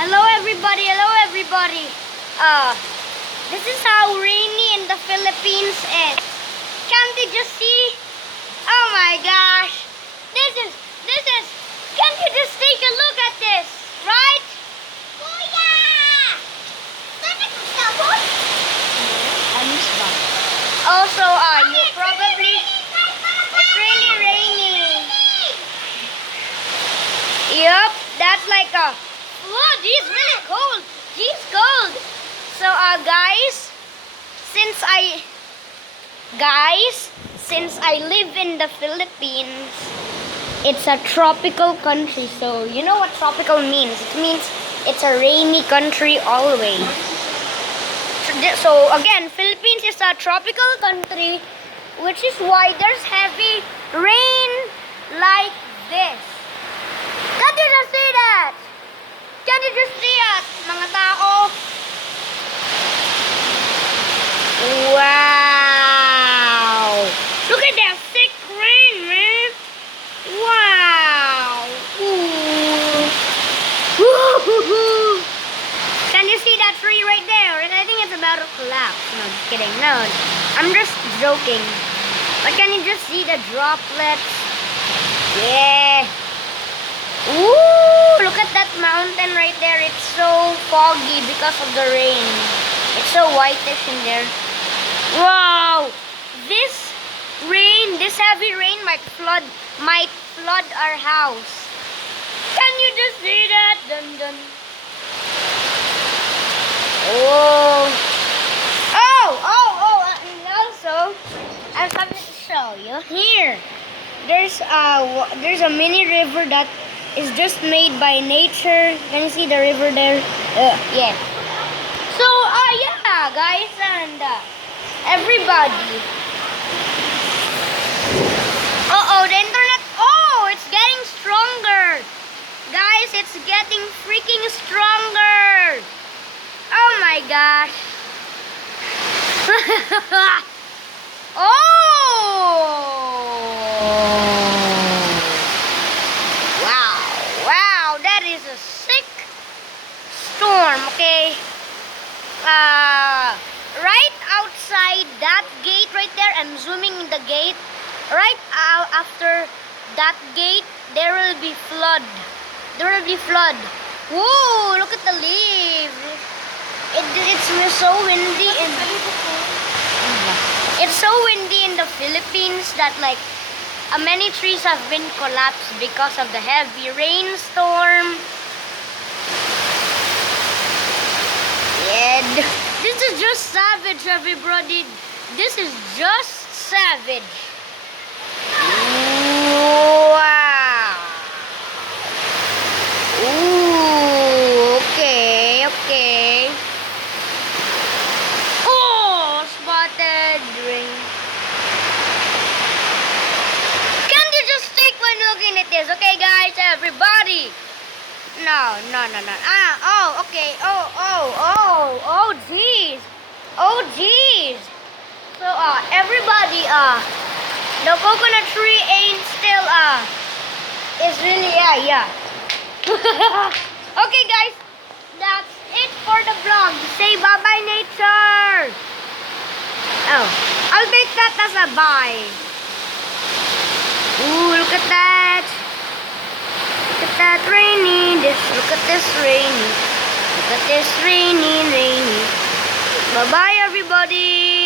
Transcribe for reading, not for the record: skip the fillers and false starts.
Hello everybody. Uh, this is how rainy in the Philippines is. Can't you just see? Oh my gosh. This is, can't you just take a look at this, right? Kuya! Sana kasabot? Also, you probably, it's really raining. Yup, that's like a, whoa, geez, really cold. Geez, cold. So, since I live in the Philippines, it's a tropical country. So, you know what tropical means? It means it's a rainy country always. So, again, Philippines is a tropical country, which is why there's heavy rain like this. Can't you just see that? Can't you just see it, mga tao? Wow! Look at that thick rain, man! Wow! Ooh. Can you see that tree right there? I think it's about to collapse. No, just kidding. No, I'm just joking. But can you just see the droplets? Yeah! Ooh, look at that mountain right there. It's so foggy because of the rain. It's so whitish in there. Wow! This heavy rain might flood our house. Can you just see that? Dun dun. And also, I have something to show you. Here, there's a mini river that is just made by nature. Can you see the river there? Yeah. So, yeah, guys, and everybody. The internet. Oh, it's getting stronger. Guys, it's getting freaking stronger. Oh my gosh. Wow, that is a sick storm, okay? Right outside that gate right there, I'm zooming in the gate. Right after that gate, there will be flood. Whoa, look at the leaves. It's so windy in the Philippines that like many trees have been collapsed because of the heavy rainstorm. Yeah, this is just savage, everybody. This is just savage. Wow. Ooh, okay. Oh, spotted ring. Can't you just take one looking at this? Okay, guys, everybody. No. Okay. Oh, jeez. So, everybody, the coconut tree ain't still, it's really, yeah. Okay, guys, that's it for the vlog. Say bye-bye, nature. Oh, I'll take that as a bye. Ooh, look at that. Look at that rainy. Look at this rainy. Look at this rainy. Bye-bye, everybody.